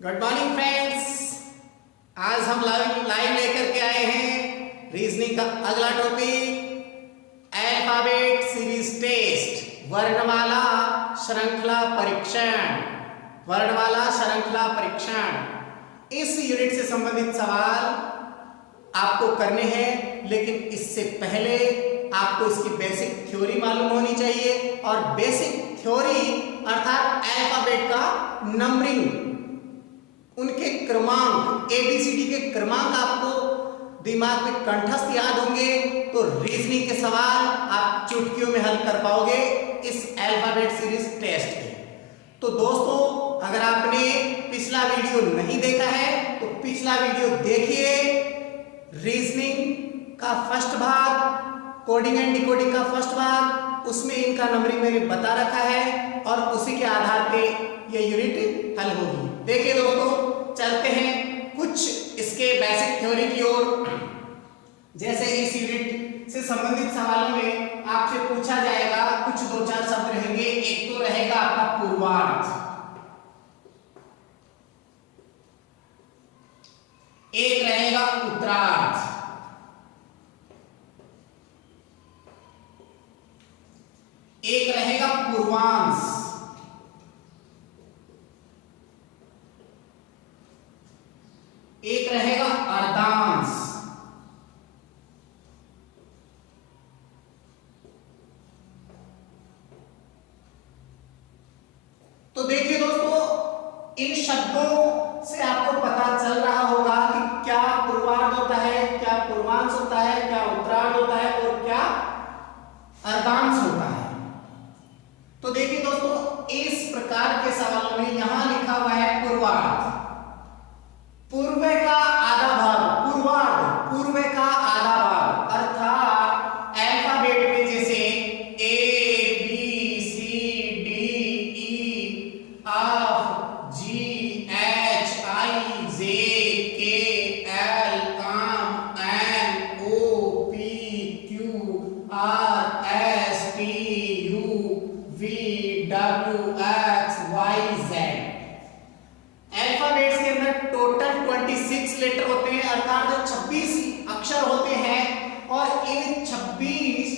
Good morning friends. आज हम live लेकर के आए हैं रीजनिंग का अगला टॉपिक अल्फाबेट सीरीज टेस्ट, वर्णमाला श्रृंखला परीक्षण। वर्णमाला श्रृंखला परीक्षण इस यूनिट से संबंधित सवाल आपको करने हैं, लेकिन इससे पहले आपको इसकी बेसिक थ्योरी मालूम होनी चाहिए। और बेसिक थ्योरी अर्थात अल्फाबेट का नंबरिंग, उनके क्रमांक, एबीसीडी के क्रमांक आपको दिमाग में कंठस्थ याद होंगे तो रीजनिंग के सवाल आप चुटकियों में हल कर पाओगे इस अल्फाबेट सीरीज टेस्ट के। तो दोस्तों, अगर आपने पिछला वीडियो नहीं देखा है तो पिछला वीडियो देखिए। रीजनिंग का फर्स्ट भाग, कोडिंग एंड डिकोडिंग का फर्स्ट भाग, उसमें इनका नंबरिंग मैंने बता रखा है और उसी के आधार पे ये यूनिट हल होगी। देखिए दोस्तों, चलते हैं कुछ इसके बेसिक थ्योरी की ओर। जैसे इस यूनिट से संबंधित सवालों में आपसे पूछा जाएगा, कुछ दो चार शब्द रहेंगे। एक तो रहेगा आपका पूर्वार्ध, एक रहेगा उत्तरार्ध, एक रहेगा पूर्वांश, एक रहेगा अर्धांश, तो देखिए दोस्तों, इन शब्दों से आपको पता चल रहा होगा कि क्या पूर्वार्ध होता है, क्या पूर्वांश होता है, क्या उत्तरार्ध होता है और क्या अर्धांश होता है। तो देखिए दोस्तों, इस प्रकार के सवालों में यहां लिखा हुआ है पूर्वार्ध, पूर्व का आधा भाग, पूर्वार्ध पूर्व का आधा भाग, अर्थात अल्फाबेट में जैसे A B C D E F G H I J K L M N O P Q R S T U V W X Y Z. Alphabets के अंदर टोटल 26 लेटर होते हैं, अर्थात जो 26 अक्षर होते हैं, और इन 26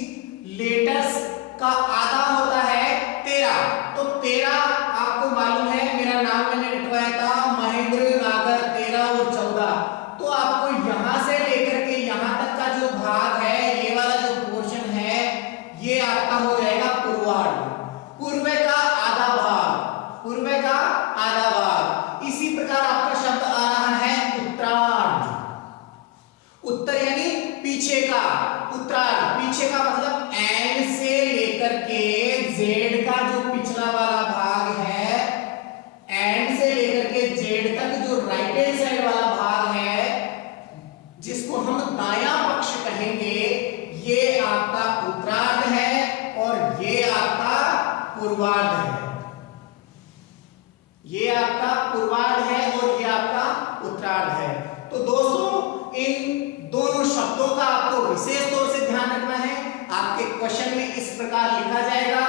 लेटर्स का आधा होता है 13। तो 13 आपको मालूम है, मेरा नाम मैंने लिखवाया था महेंद्र नागर 13 और 14। तो आपको यहां से लेकर के यहां तक का जो भाग है, ये वाला जो पोर्शन है, ये आपका हो जाएगा पूर्वार्ध, पूर्व का आधा भाग, पूर्व का आधा भाग। इसी प्रकार आपका शब्द आ रहा है उत्तरार्ध, उत्तर यानी पीछे का, उत्तरार्ध पीछे का मतलब एंड से लेकर के जेड का जो पिछला वाला भाग है, एंड से लेकर के जेड तक जो राइट हैंड साइड वाला भाग है, जिसको हम दायां पक्ष कहेंगे, ये आपका उत्तरार्ध है और ये आपका पूर्वार्ध है। ये आपका पूर्वार्ध है और ये आपका उत्तरार्ध है। तो दोस्तों, इन दोनों शब्दों का आपको विशेष तौर से ध्यान रखना है। आपके क्वेश्चन में इस प्रकार लिखा जाएगा,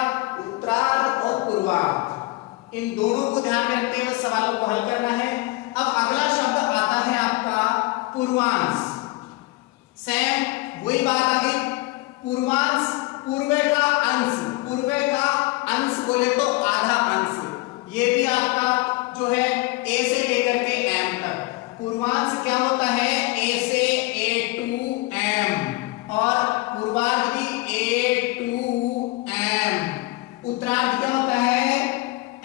उत्तरार्ध और पूर्वार्ध, इन दोनों को ध्यान में रखते हुए सवालों को हल करना है। अब अगला शब्द आता है आपका पूर्वांश। सेम वही बात आ गई, पूर्वांश पूर्व का अंश, पूर्व का अंश बोले तो आधा अंश, ये भी आपका जो है ए से लेकर के एम तक। पूर्वांश क्या होता है, ए से ए टू एम, और पूर्वार्ध भी ए टू एम। उत्तरार्ध क्या होता है,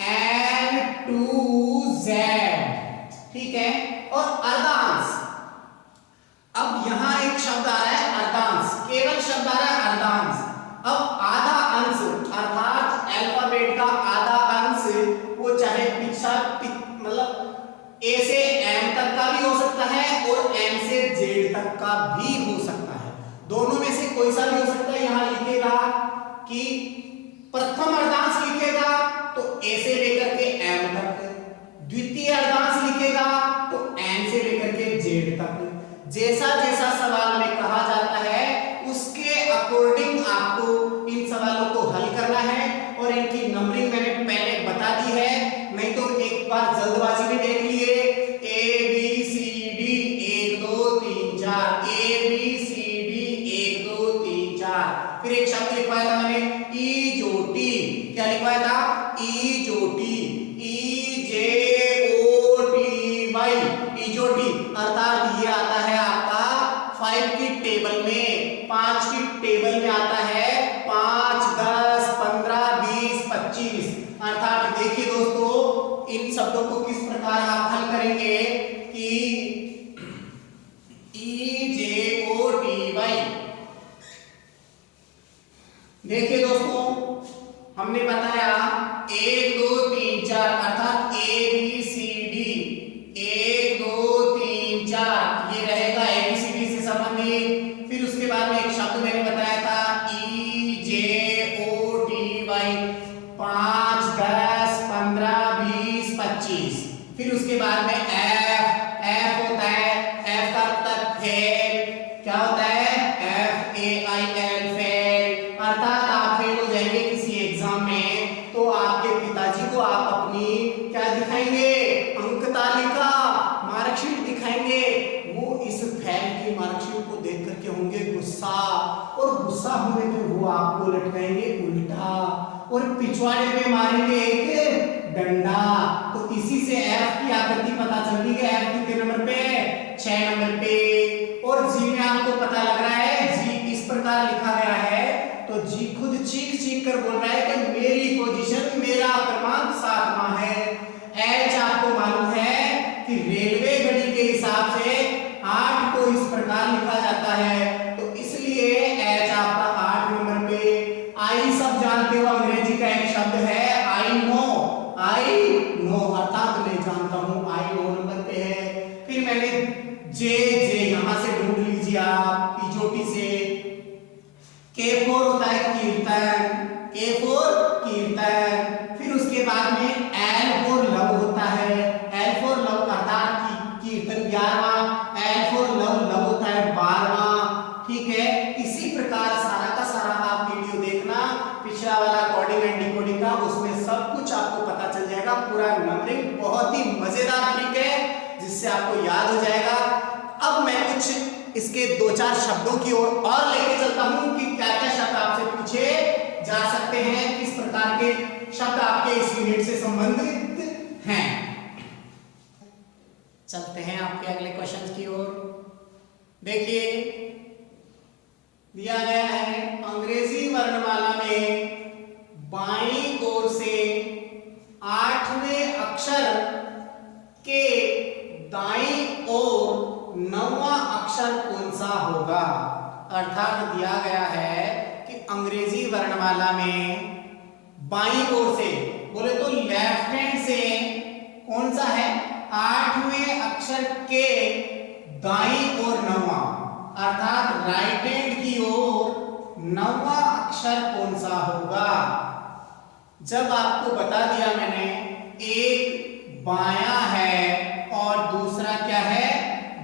एन टू जेड, ठीक है। और अर्धांश, अब यहां एक शब्द आ रहा है अर्धांश, केवल शब्द आ रहा है अर्धांश। अब आधा अंश अर्थात अल्फाबेट का आधा अंश, वो चाहे पीछा मतलब ए से एम तक का भी हो सकता है और एम से जेड तक का भी हो सकता है, दोनों में से कोई सा भी हो सकता है। यहां लिखेगा कि प्रथम अर्धांश लिखेगा तो ए से लेकर के एम तक, द्वितीय अर्धांश लिखेगा तो एन से लेकर के जेड तक। जैसा जैसा सवाल में कहा जाता है उसके अकॉर्डिंग आपको इन सवालों को हल करना है, और इनकी नंबरिंग मैंने पहले बता दी है, नहीं तो एक बार जल्दबाजी में देख लिए क्या लिखवाया था, इजोटी, EJOTY, इजोटी, अर्थात ये आता है आपका 5 की टेबल में, 5 की टेबल में आता है 5, 10, 15, 20, 25। अर्थात देखिए दोस्तों इन शब्दों को किस प्रकार आप हल करेंगे कि EJOTY। देखिए दोस्तों हमने बताया 1 2 3 4 अर्थात ABCD, 1 2 3 4 ये रहेगा ABCD से संबंधित। फिर उसके बाद में एक शब्द मैंने बताया था EJOTY, 5, 10, 15, 20, 25। फिर उसके बाद में F होता है, F का मतलब फेल, क्या होता है, FAIL, फेल। अर्थात आप फेल हो जाएंगे किसी एग्जाम में तो आपके पिताजी को आप अपनी क्या दिखाएंगे, अंक तालिका, मार्कशीट दिखाएंगे। वो इस फेल की मार्कशीट को देख करके होंगे गुस्सा, और गुस्सा होने पे वो आपको लटकाएंगे उल्टा और पिछवाड़े पे मारेंगे एक डंडा। तो इसी से F की आकृति पता चल रही है। F कितने नंबर पे, 6 नंबर पे। और G में आपको पता लग रहा है, G इस प्रकार लिखा गया है तो G खुद चीख चीख कर बोल रहा है कि मेरी पोजीशन, मेरा क्रमांक 7वां है। H आपको मालूम है कि रेलवे घड़ी के हिसाब से 8 को इस प्रकार लिखा जाता है, तो इसलिए H आपका 8 नंबर पे। I सब जानते हो, अंग्रेजी का एक शब्द है I know, अर्थात मैं जानता हूं, I know नंबर पे है। फिर मैंने J यहां से ढूंढ लीजिए आप इजोटी से। K4 होता है कीर्तन, K4 कीर्तन। फिर उसके बाद में L4 लव होता है, L4 लव अर्थात कीर्तन 11वां, L4 लव होता है 12वां। ठीक है, इसी प्रकार सारा का सारा आप वीडियो देखना, पिछला वाला कोडिंग एंड डिकोडिंग का, उसमें सब कुछ आपको पता चल जाएगा। पूरा नंबरिंग बहुत ही मजेदार ट्रिक है जिससे आपको याद हो जाएगा। अब मैं कुछ इसके 2-4 शब्दों की ओर और लेके चलता हूं कि क्या क्या शब्द आपसे पूछे जा सकते हैं, किस प्रकार के शब्द आपके इस यूनिट से संबंधित हैं। चलते हैं आपके अगले क्वेश्चन की ओर। देखिए दिया गया है अंग्रेजी वर्णमाला में बाईं ओर से 8वें अक्षर के दाईं ओर 9वां अक्षर कौन सा होगा। अर्थात दिया गया है कि अंग्रेजी वर्णमाला में बाईं ओर से बोले तो लेफ्ट हैंड से कौन सा है, 8वें अक्षर के दाईं ओर 9वां, अर्थात राइट हैंड की ओर 9वां अक्षर कौन सा होगा। जब आपको बता दिया मैंने एक बायां है और दूसरा क्या है,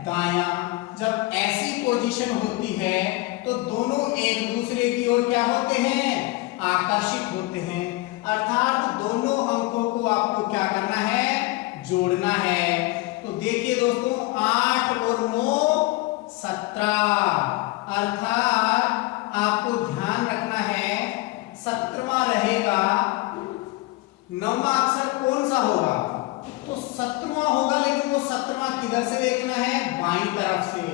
दायां, जब ऐसी पोजीशन होती है तो दोनों एक दूसरे की ओर क्या होते हैं, आकर्षित होते हैं। अर्थात दोनों अंकों को आपको क्या करना है, जोड़ना है। तो देखिए दोस्तों 8 और 9 17, अर्थात आपको ध्यान रखना है 17वां रहेगा, 9वां अक्षर कौन सा होगा, तो 17वां होगा। लेकिन वो 17वां किधर से देखना है, बाईं तरफ से,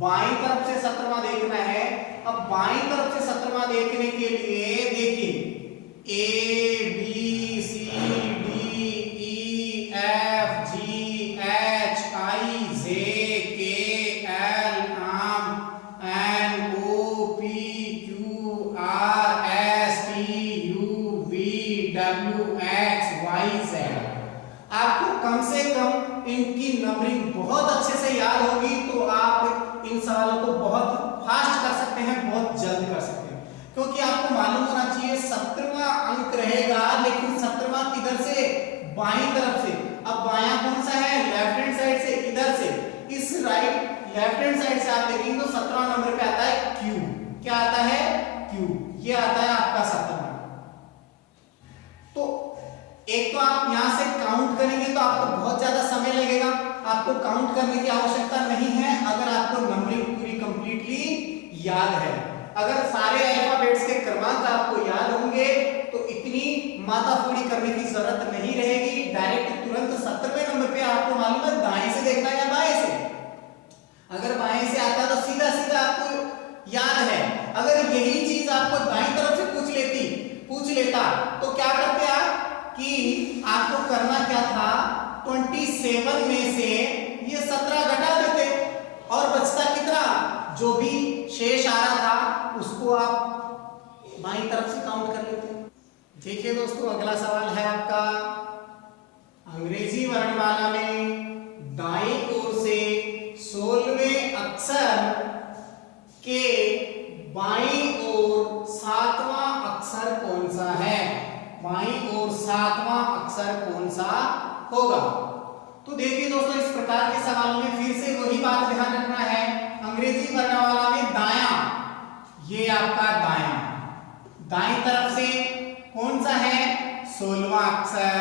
बाईं तरफ से 17वां देखना है। अब बाईं तरफ से 17वां देखने के लिए देखिए A B C D E F G H I J K L M N O P Q R S T U V W X Y Z। आपको कम से कम इनकी नंबरिंग बहुत अच्छे से याद होगी तो आप इन सवालों को बहुत फास्ट कर सकते हैं, बहुत जल्द कर सकते हैं। क्योंकि आपको मालूम होना चाहिए 17वां अंक रहेगा, लेकिन 17वां किधर से, बाईं तरफ से। अब बायां कौन सा है, लेफ्ट हैंड साइड से, इधर से। इस राइट लेफ्ट हैंड साइड से आप देखेंगे तो 17वां नंबर पे आता है Q। क्या आता है, Q। ये आता है आपका 17वां। तो एक तो आप यहां से काउंट करेंगे तो आपको बहुत ज्यादा समय लगेगा, आपको काउंट करने की आवश्यकता नहीं है अगर आपको नंबरिंग पूरी कंप्लीटली याद है। अगर सारे अल्फाबेट्स के क्रमांक आपको याद होंगे तो इतनी माथाफोड़ी करने की जरूरत नहीं रहेगी, डायरेक्ट तुरंत 17वें नंबर पे आपको मालूम है दाएं से देखना है या बाएं से। अगर बाएं से आता तो सीधा सीधा आपको याद है, अगर यही चीज आपको दाईं तरफ से पूछ लेता तो क्या करते आप कि आपको करना क्या था, 27 में से ये 17 घटा देते और बचता कितना, जो भी शेष आ रहा था उसको आप बाईं तरफ से काउंट कर लेते। देखिए दोस्तों, अगला सवाल है आपका, अंग्रेजी वर्णमाला में दाईं ओर से 16वें अक्षर के बाईं ओर 7वां अक्षर कौन सा है, बाईं ओर 7वां अक्षर कौन सा होगा। तो देखिए दोस्तों, इस प्रकार के सवालों में फिर से वही बात ध्यान रखना है, अंग्रेजी वर्णमाला में दायां, ये आपका दायां, दाईं तरफ से कौन सा है, 16वां अक्षर,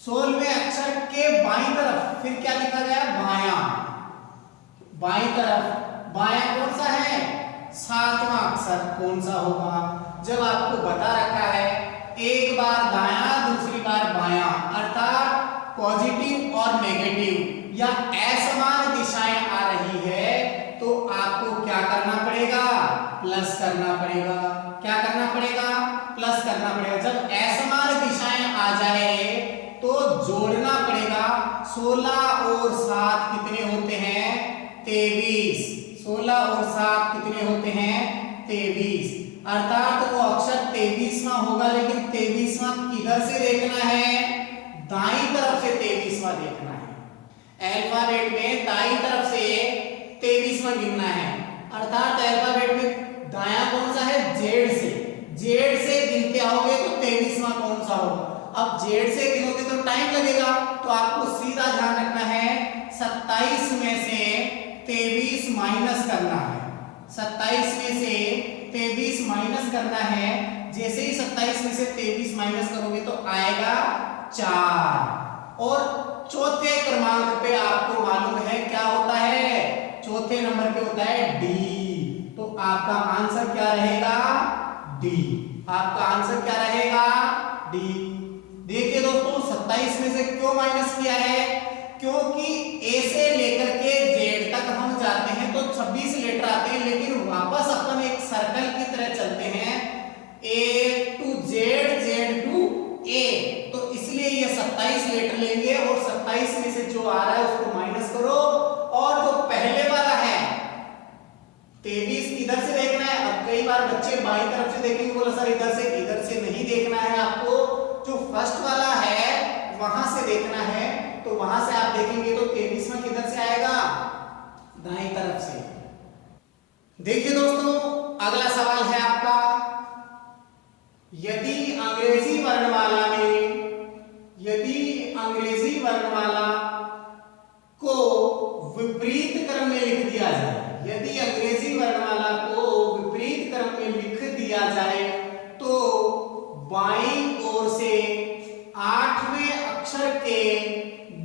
16वें अक्षर के बाईं तरफ फिर क्या लिखा गया, बायां, बाईं तरफ बायां कौन सा है, 7वां अक्षर कौन सा होगा। जब आपको बता रखा है एक बार दायां दूसरी बार बायां, अर्थात पॉजिटिव और नेगेटिव या असमान दिशाएं आ रही है, तो आपको क्या करना पड़ेगा, प्लस करना पड़ेगा। क्या करना पड़ेगा, प्लस करना पड़ेगा। जब असमान दिशाएं आ जाए तो जोड़ना पड़ेगा। 16 और 7 कितने होते हैं, 23। 16 और 7 कितने होते हैं, 23। अर्थात वो अक्षर 23वां होगा, लेकिन 23वां किधर से देखना है, दाईं तरफ से 23वां देखना है। अल्फाबेट में दाईं तरफ से 23वां गिनना है, अर्थात अल्फाबेट में दायां कौन सा है, जेड से, जेड से गिनते आओगे तो 23वां कौन सा होगा। अब जेड से गिनोगे तो टाइम लगेगा, तो आपको सीधा ध्यान रखना है 27 में से 23 माइनस करना है, 27 में से 23 माइनस करना है। जैसे ही 27 में से 23 माइनस करोगे तो आएगा 4। और चौथे क्रमांक पे आपको मालूम है क्या होता है, चौथे नंबर पे होता है डी। तो आपका आंसर क्या रहेगा, डी। आपका आंसर क्या रहेगा, डी। देखिए दोस्तों, 27 में से क्यों माइनस किया है, क्योंकि ए से लेकर के जेड तक हम जाते हैं तो 26 लेटर आते हैं, लेकिन वापस अपन एक सर्कल की तरह चलते हैं, ए टू जेड, जेड टू ए। तो इसलिए ये 27 लेटर लेंगे और 27 में से जो आ रहा है उसको माइनस करो, और जो पहले वाला है 23 इधर से देखना है। अब कई बार बच्चे बाईं तरफ से देखेंगे, बोला सर इधर से नहीं देखना है, आपको जो फर्स्ट वाला है वहां से देखना है। तो वहां से आप देखेंगे तो 23वां किधर से आएगा, दाईं तरफ से। देखिए दोस्तों, अगला सवाल है आपका, यदि अंग्रेजी वर्णमाला में, यदि अंग्रेजी वर्णमाला को विपरीत क्रम में लिख दिया जाए, यदि अंग्रेजी वर्णमाला को विपरीत क्रम में लिख दिया जाए तो बाईं ओर से 8वें अक्षर के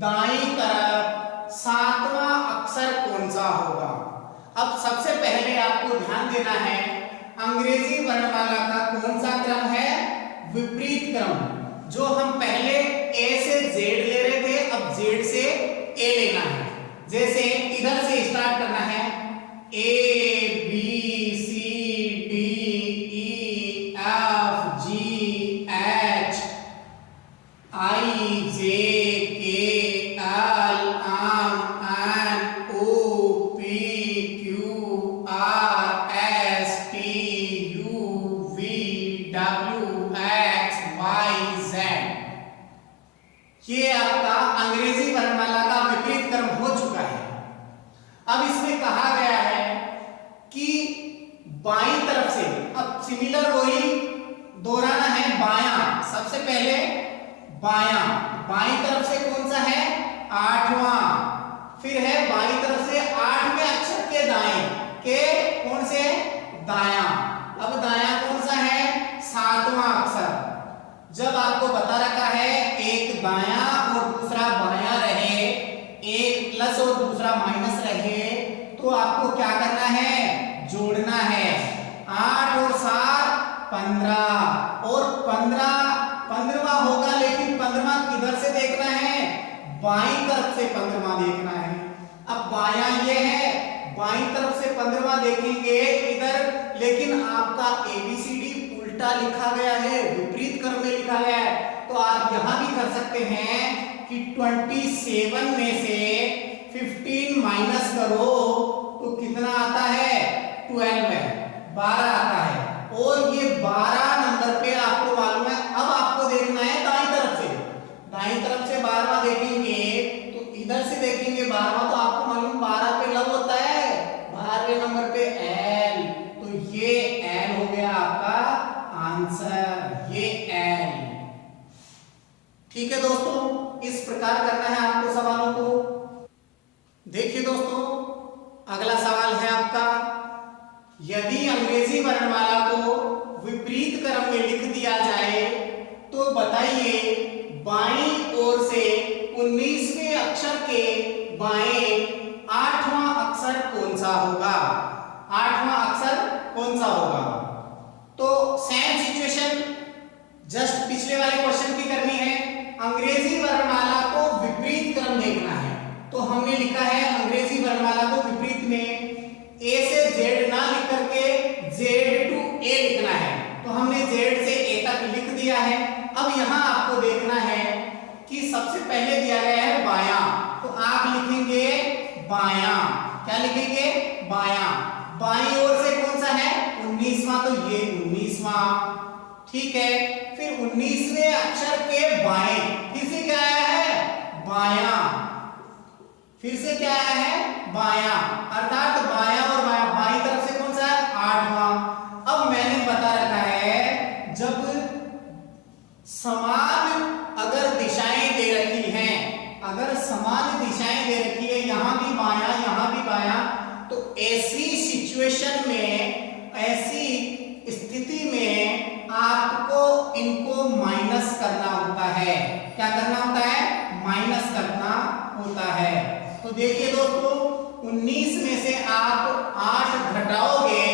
दाईं तरफ 7वां अक्षर कौन सा होगा। अब सबसे पहले आपको ध्यान देना है, अंग्रेजी वर्णमाला का कौन सा क्रम है, विपरीत क्रम। जो हम पहले ए से जेड ले रहे थे, अब जेड से ए लेना है। जैसे इधर से स्टार्ट करना है, A B C D E F G H I J K L M N O P Q R S T U V W X Y Z. ये आपका अंग्रेजी वर्णमाला का विपरीत क्रम हो चुका है। अब इसमें कहा गया है कि बाईं तरफ से, अब सिमिलर वही दोहराना है, बायां, सबसे पहले बायां, बाईं तरफ से कौन सा है, 8वां, फिर है बाईं तरफ से 8वें अक्षर के दाएं के कौन से, दायां। अब दायां कौन सा है, 7वां अक्षर। जब आपको बता रखा है एक दायां और दूसरा बायां रहे, एक प्लस और दूसरा माइनस रहे, तो आपको क्या करना है, जोड़ना है। 8 और 7 15 और 15 बाईं तरफ से 15वां देखना है। अब बायां ये है, बाईं तरफ से 15वां देखेंगे इधर, लेकिन आपका ABCD उल्टा लिखा गया है, विपरीत क्रम में लिखा गया है। तो आप यहां भी कर सकते हैं कि 27 में से 15 माइनस करो तो कितना आता है, 12 है, 12 आता है। और ये 12 नंबर पे आपको मालूम है। अब आपको देखना है दाईं तरफ से, दाईं तरफ से 12वां देखेंगे तो इधर से देखेंगे 12वां, तो आपको मालूम 12 पे लव होता है, 12वें नंबर पे L, तो ये L हो गया आपका आंसर, ये L। ठीक है दोस्तों, इस प्रकार करना है आपको सवालों को। देखिए दोस्तों, अगला सवाल है आपका, यदि अंग्रेजी वर्णमाला को विपरीत क्रम में लिख दिया जाए तो बताइए बाईं ओर से 19वें अक्षर के बाएं 8वां अक्षर कौन सा होगा, 8वां अक्षर कौन सा होगा। तो सेम सिचुएशन जस्ट पिछले वाले क्वेश्चन की करनी है। अंग्रेजी वर्णमाला को विपरीत क्रम देखना है, तो हमने लिखा है अंग्रेजी वर्णमाला को विपरीत में A से Z ना लिख करके Z to A लिखना है, तो हमने Z से A तक लिख दिया है। अब यहां आपको देखना है कि सबसे पहले दिया गया है बायां, तो आप लिखेंगे बायां, क्या लिखेंगे, बायां। बाईं ओर से कौन सा है, 19वां, तो ये 19वां, ठीक है। फिर 19वें अक्षर के बाएं, फिर से क्या आया है, बायां, फिर से क्या आया है, बायां, अर्थात बायां और बायां, बाईं तरफ से कौन सा है, 8वां। अब मैंने बता रखा है जब समान अगर दिशाएं दे रखी हैं, अगर समान दिशाएं दे रखी है, यहां भी बायां यहां भी बायां, तो ऐसी सिचुएशन में, ऐसी स्थिति में आपको इनको माइनस करना होता है। क्या करना होता है, माइनस करना होता है। तो देखिए दोस्तों, 19 में से आप 8 घटाओगे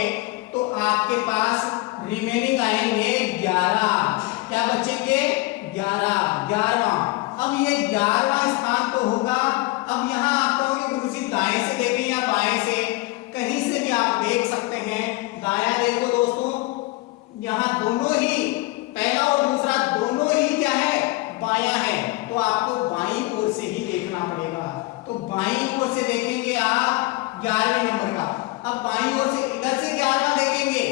तो आपके पास रिमेनिंग आएंगे 11, क्या बचेंगे, 11, 11वां। अब ये 11वां स्थान तो होगा। अब यहां आप कहोगे गुरुजी दाएं से देखें या बाएं से, कहीं से भी आप देख सकते हैं। दायां देखो दोस्तों, यहां दोनों ही, पहला और दूसरा दोनों ही क्या है, बायां है, तो आपको बाईं ओर से ही देखना पड़ेगा। तो बाईं ओर से देखेंगे आप 11वें नंबर का। अब बाईं ओर से इधर से 11वां देखेंगे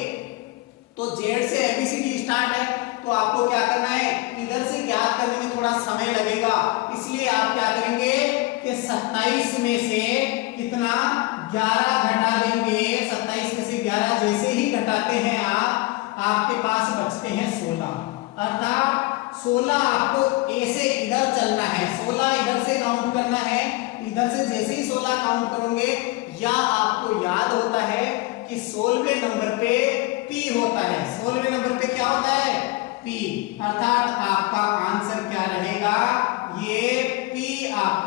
तो Z से ABCD स्टार्ट है, तो आपको क्या करना है, इधर से ज्ञात करने में थोड़ा समय लगेगा, इसलिए आप क्या करेंगे कि 27 में से कितना, 11 घटा देंगे। 27 में से 11 जैसे ही घटाते हैं आप, आपके पास बचते हैं 16, अर्थात 16 आपको A से इधर चलना है, 16 इधर से काउंट करना है। इधर से जैसे ही 16 काउंट करोगे, या आपको याद होता है कि 16वें नंबर पे P होता है, 16वें नंबर पे क्या होता है, P, अर्थात आपका आंसर क्या रहेगा, ये P आपका